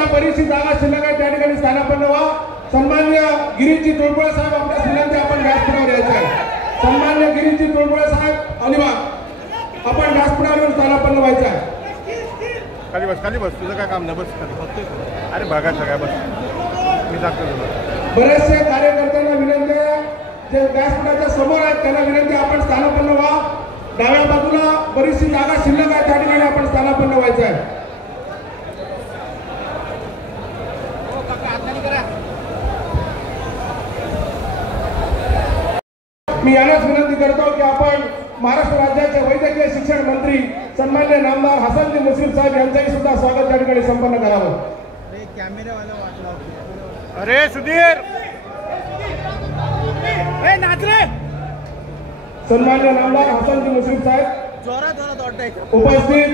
अद्याप बरीचशी जागा शिल्लक आहे, त्या ठिकाणी स्थानापन्न व्हा. सन्मान्य गिरीजी तोडपुळे साहेब आपल्या विनंती आपण व्यासपीठावर यायचं आहे. सन्मान्य गिरीजी तोडपुळे साहेब अलिबाग आपण व्यासपीठावर स्थानापन्न व्हायचं आहे. खाली बस तुझं काय काम नाही, बस खाली. अरे बघायचं काय बस मी जातो. बरेचसे कार्यकर्त्यांना विनंती आहे जे व्यासपीठाच्या समोर आहेत त्यांना विनंती आपण स्थानापन्न व्हा. डाव्या बाजूला बरीचशी जागा शिल्लक आहे, त्या ठिकाणी आपण स्थानापन्न व्हायचं आहे. मी यालाच विनंती करतो की आपण महाराष्ट्र राज्याचे वैद्यकीय शिक्षण मंत्री सन्मान्य नामदार हसनजी मुश्रीफ साहेब यांचंही सुद्धा स्वागत त्या ठिकाणी संपन्न करावं. अरे सुधीर सन्मान्य नामदार हसनजी मुश्रीफ साहेब उपस्थित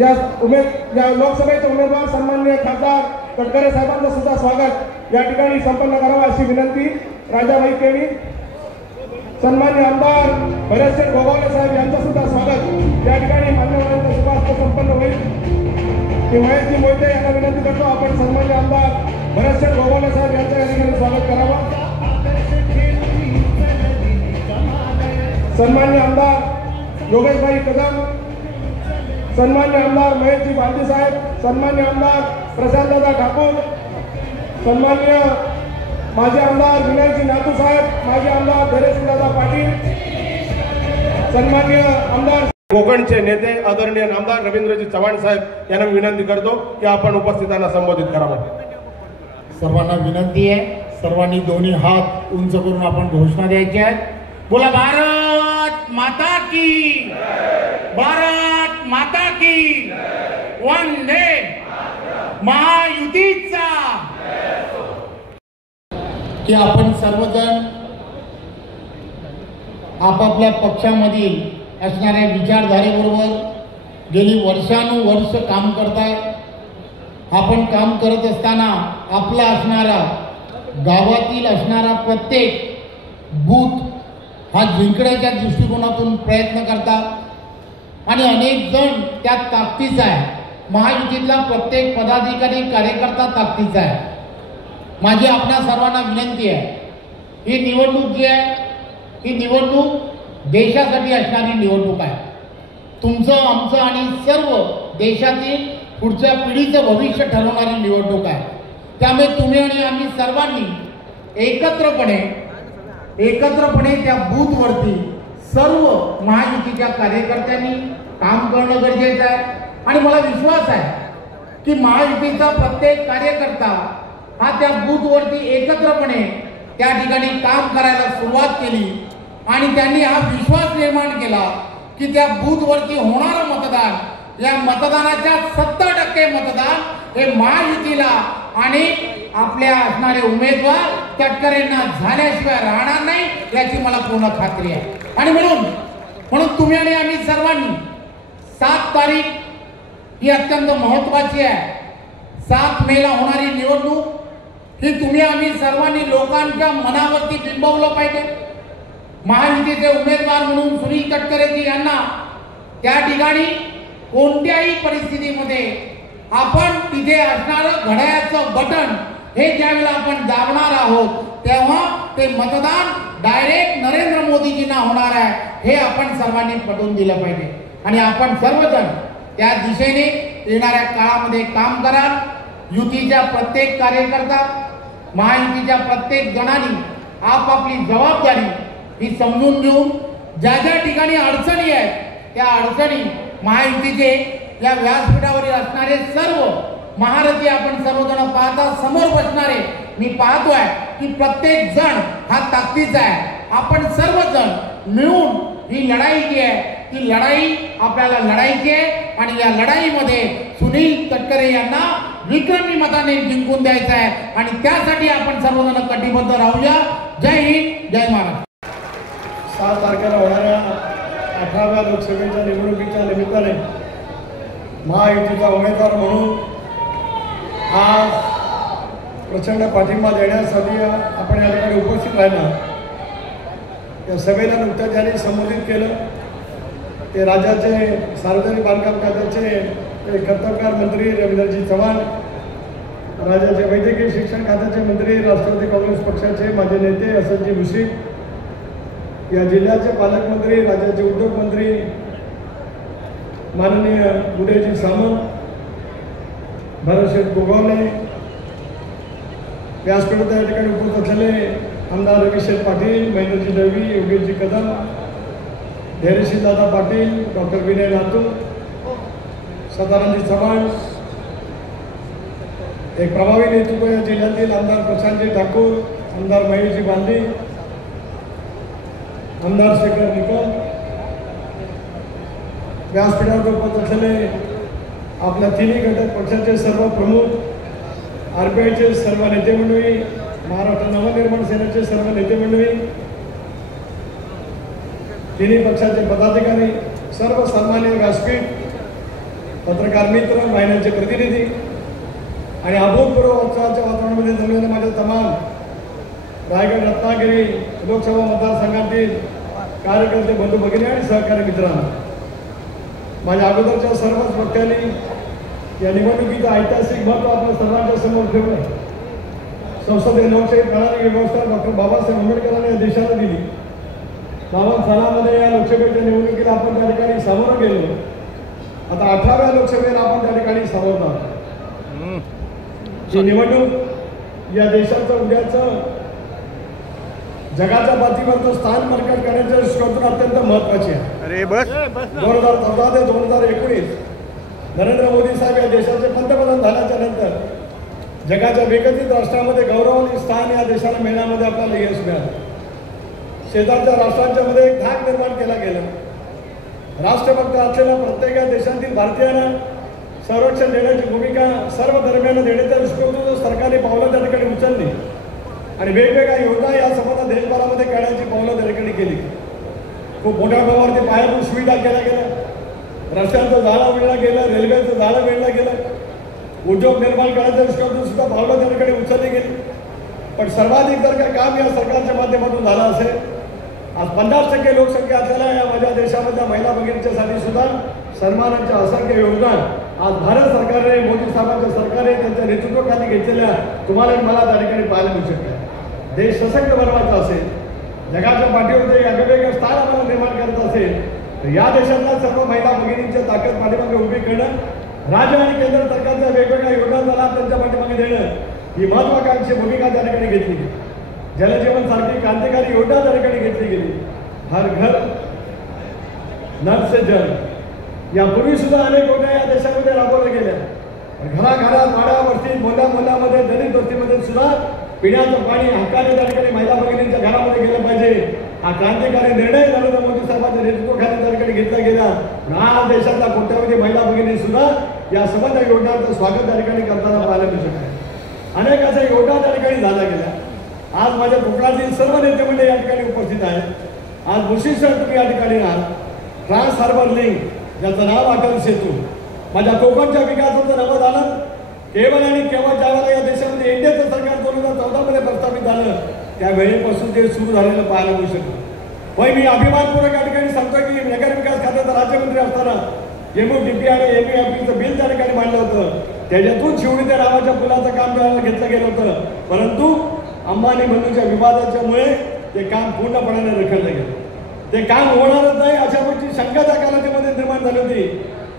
या लोकसभेचे उमेदवार सन्मान्य खासदार तटकरे साहेबांचं सुद्धा स्वागत या ठिकाणी संपन्न करावं अशी विनंती राजाबाई केली. सन्मान्य आमदार भरतसिंग गोगावले साहेब यांचं सुद्धा स्वागत या ठिकाणी मान्यवरांचा शुभास्त्र संपन्न होईल. मी महेशजी मोहिते यांना विनंती करतो आपण सन्मान्य आमदार भरतसिंग गोगावले साहेब यांचं या ठिकाणी स्वागत करावं. सन्मान्य आमदार योगेशभाई कदम, सन्मान्य आमदार महेशजी बालदी साहेब, सन्मान्य आमदार प्रशांतदादा ठाकूर, सन्मान्य माजी आमदार विनयजी नातू साहेब, माजी आमदार धैर्यसिंहदादा पाटील, सन्मान्य आमदार कोकणचे नेते आदरणीय आमदार रवींद्रजी चव्हाण साहेब यांना विनंती करतो की आपण उपस्थितांना संबोधित करावं. सर्वांना विनंती आहे, सर्वांनी दोन्ही हात उंच करून आपण घोषणा द्यायची आहे. बोला भारत माता की, भारत माता की, वंदे महायुतीचा. की आपण सर्वजण आपापल्या पक्षामधील असणाऱ्या विचारधारेबरोबर गेली वर्षानुवर्ष काम करताय. आपण काम करत असताना आपला असणारा गावातील असणारा प्रत्येक बूथ हा जिंकण्याच्या दृष्टिकोनातून प्रयत्न करतात आणि अनेक जण त्यात ताकदीचा आहे. महायुतीतला प्रत्येक पदाधिकारी कार्यकर्ता ताकदीचा आहे. माझी आपणा सर्वांना विनंती आहे, ही निवडणूक जी आहे ही निवडणूक देशासाठी असणारी निवडणूक आहे. तुमचं आमचं आणि सर्व देशातील पुढच्या पिढीचं भविष्य ठरवणारी निवडणूक आहे. त्यामुळे तुम्ही आणि आम्ही सर्वांनी एकत्रपणे त्या बूथवरती सर्व महायुतीच्या कार्यकर्त्यांनी काम करणं गरजेचं आहे. आणि मला विश्वास आहे की महायुतीचा प्रत्येक कार्यकर्ता हा त्या बूथवरती एकत्रपणे त्या ठिकाणी काम करायला सुरुवात केली आणि त्यांनी हा विश्वास निर्माण केला की त्या बूथवरती होणारं मतदान, या मतदानाच्या 70% मतदान हे महायुतीला आणि आपल्या असणारे उमेदवार तटकरेंना झाल्याशिवाय राहणार नाही याची मला पूर्ण खात्री आहे. आणि म्हणून तुम्ही आणि आम्ही सर्वांनी 7 तारीख ही अत्यंत महत्वाची आहे. 7 मेला होणारी निवडणूक ही तुम्ही आम्ही सर्वांनी लोकांच्या मनावरती बिंबवलं पाहिजे. महायुतीचे उमेदवार म्हणून सुनील तटकरेजी यांना त्या ठिकाणी कोणत्याही परिस्थितीमध्ये आपण तिथे असणारं घड्याळाचं बटन हे ज्यावेळेला आपण दाबणार आहोत तेव्हा ते मतदान डायरेक्ट नरेंद्र मोदीजींना होणार आहे हे आपण सर्वांनी पटवून दिलं पाहिजे. आणि आपण सर्वजण त्या दिशेने येणाऱ्या काळामध्ये काम करा. युतीच्या प्रत्येक कार्यकर्ता, महायुतीच्या प्रत्येक जणांनी आपापली जबाबदारी ही समजून घेऊन ज्या ज्या ठिकाणी अडचणी आहेत त्या अडचणी महायुतीचे या व्यासपीठावरील असणारे सर्व महारथी आपण सर्वजण पाहता समोर बसणारे मी पाहतोय की प्रत्येक जण हा ताकदीचा आहे. आपण सर्वजण मिळून ही लढाई जी आहे ती लढाई आपल्याला लढायची आहे आणि या लढाईमध्ये सुनील तटकरे यांना विक्रमी मताने जिंकून द्यायचं आहे आणि त्यासाठी आपण सर्वजण कटिबद्ध राहूया. जय हिंद, जय महाराष्ट्र. 7 तारखेला होणाऱ्या 18व्या लोकसभेच्या निवडणुकीच्या निमित्ताने महायुतीचा उमेदवार म्हणून आज प्रचंड पाठिंबा देण्यासाठी आपण या ठिकाणी उपस्थित राहिला. या सभेला नुकत्याच त्यांनी संबोधित केलं. ते राज्याचे सार्वजनिक बांधकाम खात्याचे कर्तव्यकार मंत्री रवींद्रजी चव्हाण, राज्याचे वैद्यकीय शिक्षण खात्याचे मंत्री, राष्ट्रवादी काँग्रेस पक्षाचे माजी नेते असदजी मुश्रीफ, या जिल्ह्याचे पालकमंत्री, राज्याचे उद्योगमंत्री माननीय उदयजी सामंत, भरतशेठ गोगावले, व्यासपीठावर या ठिकाणी उपस्थित असलेले आमदार रविशेठ पाटील, महेंद्रजी दळवी, योगेशजी कदम, धैर्यशील दादा पाटील, डॉक्टर विनय रातू, सदानंदजी चव्हाण, एक प्रभावी नेतृत्व या जिल्ह्यातील आमदार प्रशांतजी ठाकूर, आमदार महेशजी गांधी, आमदार शेखर निकम, व्यासपीठावर उपस्थित असलेले आपल्या तिन्ही घटक पक्षाचे सर्व प्रमुख, RPIचे सर्व नेते मंडळी, महाराष्ट्र नवनिर्माण सेनेचे सर्व नेते मंडळी, तिन्ही पक्षाचे पदाधिकारी, सर्व सन्माननीय व्यासपीठ, पत्रकार मित्र, वाहिन्यांचे प्रतिनिधी आणि अभूतपूर्व उत्सवाच्या वातावरणामध्ये जमलेले माझे तमाम रायगड रत्नागिरी लोकसभा मतदारसंघातील कार्यकर्ते, बंधू भगिनी आणि सहकारी मित्रांनो, माझ्या अगोदरच्या सर्वच वक्त्यांनी या निवडणुकीचं ऐतिहासिक महत्त्व आपल्या सर्वांच्या समोर ठेवलं. संसदीय लोकशाही प्रणाली व्यवस्था डॉक्टर बाबासाहेब आंबेडकरांनी या देशाला दिली. 52 सालामध्ये या लोकसभेच्या निवडणुकीला आपण त्या ठिकाणी सामोरं गेलो. आता 18व्या लोकसभेला आपण त्या ठिकाणी सामोरं आहोत. ही निवडणूक या देशाचं उद्याचं जगाच्या पातळीवरचं स्थान मर्कट करण्याच्या दृष्टीकोनातून अत्यंत महत्त्वाची आहे. 2014 ते 2019 नरेंद्र मोदी साहेब या देशाचे पंतप्रधान झाल्याच्या नंतर जगाच्या विकसित राष्ट्रामध्ये गौरवान्वित स्थान या देशाला मिळण्यामध्ये आपल्याला यश मिळालं. शेजारच्या राष्ट्रांच्या मध्ये एक धाक निर्माण केला गेला. राष्ट्रभक्त असलेल्या प्रत्येक देशातील भारतीयांना संरक्षण देण्याची भूमिका सर्व धर्मियांना देण्याच्या दृष्टीकोनातून सरकारने पावलं त्या ठिकाणी उचलली आणि वेगवेगळ्या योजना या संबंधात देशभरामध्ये करण्याची पावलं त्या ठिकाणी केली. खूप मोठ्या प्रमाणावरती पायाभूत सुविधा केल्या गेल्या, रस्त्यांचं जाळं वेळलं गेलं, रेल्वेचं जाळं वेळलं गेलं, उद्योग निर्माण करण्याच्या दृष्टीकोनातून सुद्धा पावलं त्या ठिकाणी उचलली गेली. पण सर्वाधिक जर काही काम या सरकारच्या माध्यमातून झालं असेल, आज 50% लोकसंख्या असलेल्या या माझ्या देशामधल्या महिला भगिनींच्यासाठी सुद्धा सन्मानांच्या असंख्य योगदान आज भारत सरकारने, मोदी साहेबांच्या सरकारने त्यांच्या नेतृत्वाखाली घेतलेल्या तुम्हाला मला त्या ठिकाणी पाहायला मिळू शकतं. देश सशक्त बनवायचा असेल, जगाच्या पाठीवर वेगवेगळं स्थान आम्हाला निर्माण करायचं असेल तर या देशातल्या सर्व महिला भगिनींच्या ताकद पाठीमागे उभी करणं, राज्य आणि केंद्र सरकारच्या वेगवेगळ्या योजनांचा लाभ त्यांच्या पाठीमागे देणं ही महत्वाकांक्षी भूमिका त्या ठिकाणी घेतली गेली. जलजीवन सारखी क्रांतिकारी योजना त्या ठिकाणी घेतली गेली. हर घर नल से जल यापूर्वी सुद्धा अनेक योजना या देशामध्ये राबवल्या गेल्या. घराघरात, वाड्या वस्तीत, मोहल्ल्यामध्ये, दलित वस्तीमध्ये सुद्धा पिण्याचं पाणी हक्काने त्या ठिकाणी महिला भगिनींच्या घरामध्ये गेलं पाहिजे. हा क्रांतिकारी निर्णय नरेंद्र मोदी साहेबांच्या नेतृत्वाखाली त्या ठिकाणी घेतला गेला. आज देशातल्या कोट्यावधी महिला भगिनी सुद्धा या संबंध योजनांचं स्वागत त्या ठिकाणी करताना पाहायला मिळू शकते. अनेक अशा योजना त्या ठिकाणी झाल्या गेल्या. आज माझ्या कोकणातील सर्व नेते मंडळी या ठिकाणी उपस्थित आहेत. आज मुश्रीफ सर तुम्ही या ठिकाणी आहात. ट्रान्स हार्बर लिंक ज्याचं नाव अटल सेतू, माझ्या कोकणच्या विकासाचं नवं झालं. केवळ आणि केवळ ज्यावेळेला या देशामध्ये इंडियाचं सरकार 2014 मध्ये प्रस्थापित झालं त्यावेळेपासून ते सुरू झालेलं पाहायला मिळू शकतं. पण मी अभिमानपूर्वक या ठिकाणी सांगतोय की नगर विकास खात्याचा राज्यमंत्री असताना MUDP आणि MEFPचं बिल त्या ठिकाणी मांडलं होतं. त्याच्यातून शिवणी त्या नावाच्या पुलाचं काम त्यावेळेला घेतलं गेलं होतं. परंतु अंबानी बंधूंच्या विवादाच्यामुळे ते काम पूर्णपणाने रखडलं गेलं. ते काम होणारच नाही अशा गोष्टी शंका त्या कालावधीमध्ये निर्माण झाली होती.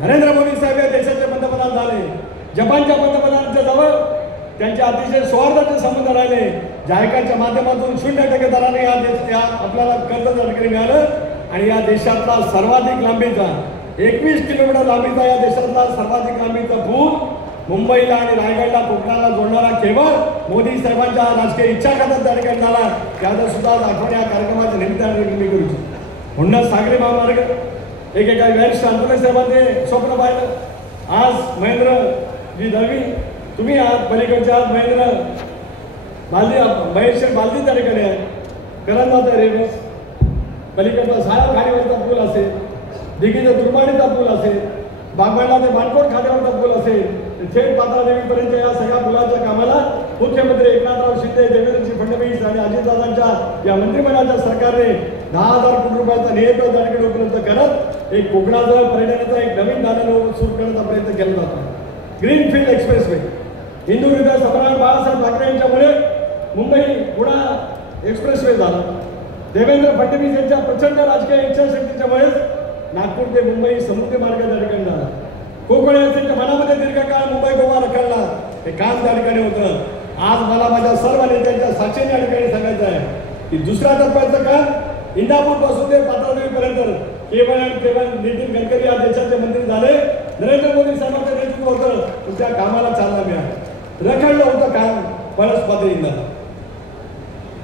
नरेंद्र मोदी साहेब या देशाचे पंतप्रधान झाले. जपानच्या पंतप्रधानांच्या जवळ त्यांचे अतिशय सौहार्दाचे संबंध राहिले. जायकाच्या माध्यमातून 0% दराने या आपल्याला कर्ज त्या ठिकाणी मिळालं आणि या देशातला सर्वाधिक लांबीचा 21 किलोमीटर लांबीचा या देशातला सर्वाधिक लांबीचा पूल मुंबईला आणि रायगडला कोकणाला जोडणारा केवळ मोदी साहेबांच्या राजकीय इच्छा खात्यात त्या ठिकाणी झाला. त्याचा सुद्धा आठवण या कार्यक्रमाच्या निमित्ताने मी करू इच्छितो. म्हणून सागरी महामार्ग एकेका वरिष्ठ आंदोलन साहेबांनी स्वप्न पाहिलं. आज महेंद्रजी दळवी तुम्ही आज पलीकडच्या महेंद्र महेश बालदी त्या ठिकाणी आहे. करंजाचा रेल्वे पलीकडचा सारा खाडीवरचा पूल असेल, दिघीचा दुर्माणीचा पूल असेल, बागवाडला ते मानकोट खाद्यावरचा पूल असेल, थेट पात्रादेवीपर्यंत या सगळ्या पुलाच्या कामाला मुख्यमंत्री एकनाथराव शिंदे, देवेंद्रजी फडणवीस आणि अजितदादांच्या या मंत्रिमंडळाच्या सरकारने 10,000 कोटी रुपयाचा निधी त्या ठिकाणी उपलब्ध करत एक कोकणाचं पर्यटनाचा एक नवीन दालन सुरू करण्याचा प्रयत्न केला जातो. ग्रीनफील्ड एक्सप्रेसवे हिंदुहृदय सम्राट बाळासाहेब ठाकरे यांच्यामुळे मुंबई पुणा एक्सप्रेसवे झाला. देवेंद्र फडणवीस यांच्या प्रचंड राजकीय इच्छाशक्तीच्यामुळेच नागपूर ते मुंबई समुद्री मार्ग त्या ठिकाणी झाला. कोकण यांच्या मनामध्ये दीर्घकाळ मुंबई गोवा रखडला हे काम त्या ठिकाणी होतं. आज मला माझ्या सर्व नेत्यांच्या साक्षीने या ठिकाणी सांगायचं आहे की दुसऱ्या टप्प्याचं काम इंदापूर पासून ते पाथर्डीपर्यंत केवळ आणि केवळ नितीन गडकरी या देशाचे मंत्री झाले. नरेंद्र मोदी साहेबांचं नेतृत्व होतं त्या कामाला चालना मिळाली. रखडलं होतं काम बळस पातळीला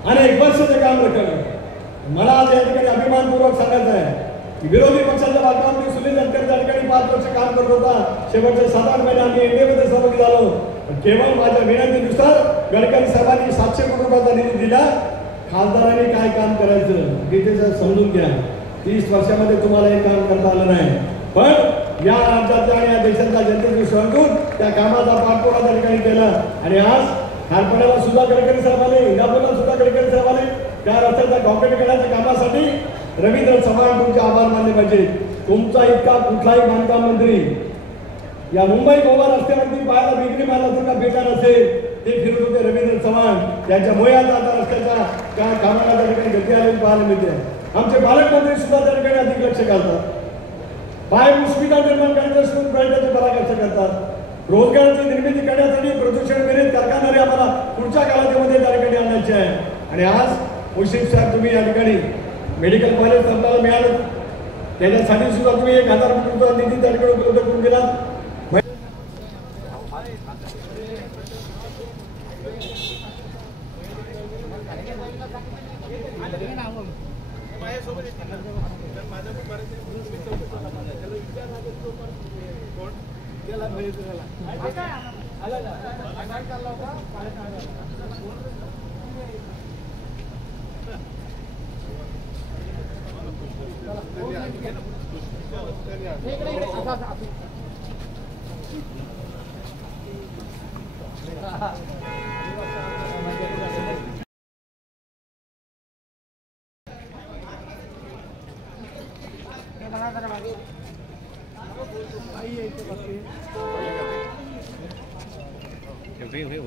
आणि 1 वर्षाचं काम रखडलं. मला आज या ठिकाणी अभिमानपूर्वक सांगायचं आहे की विरोधी पक्षाच्या बाजूने सुनील तटकरे त्या ठिकाणी 5 वर्ष काम करत होता. शेवटचे 7-8 महिने आम्ही एनडीएमध्ये सहभागी झालो. केवळ माझ्या विनंतीनुसार गडकरी साहेबांनी 700 कोटी रुपयाचा निधी दिला. खासदारांनी काय काम करायचं तिथे समजून घ्या. 30 वर्षामध्ये तुम्हाला हे काम करता आलं नाही, पण या राज्याच्या आणि या देशाच्या जनतेची समजून त्या कामाचा पाठपुरावा त्या ठिकाणी केला. आणि आज खारपाड्याला सुद्धा गडकरी साहेब आले, इंदापूरला सुद्धा गडकरी साहेब आले. त्या रस्त्याचा कॉन्क्रीट करण्याच्या कामासाठी रवींद्र चव्हाण तुमचे आभार मानले पाहिजे. तुमचा इतका कुठलाही बांधकाम मंत्री या मुंबई गोवा रस्त्यावरती पाहायला बिगरी मारला सुद्धा बेकार असेल ते फिरत होते रवींद्र चव्हाण. त्यांच्यामुळे आता रस्त्याच्या कामाला त्या ठिकाणी गती आलेली पाहायला मिळते. आमचे पालकमंत्री सुद्धा त्या ठिकाणी अधिक लक्ष घालतात. बायोस्पिटल निर्माण करण्यासाठी प्रयत्नाचे परामर्श करतात. रोजगाराची निर्मिती करण्यासाठी प्रदूषण विरहित कारखानदारी आम्हाला पुढच्या कालावधीमध्ये त्या ठिकाणी आणायचे आहे. आणि आज मुश्रीफ साहेब तुम्ही या ठिकाणी मेडिकल कॉलेज आपल्याला मिळालं त्याच्यासाठी सुद्धा तुम्ही 1000 कोटी रुपये निधी त्या ठिकाणी उपलब्ध करून दिला. Vem,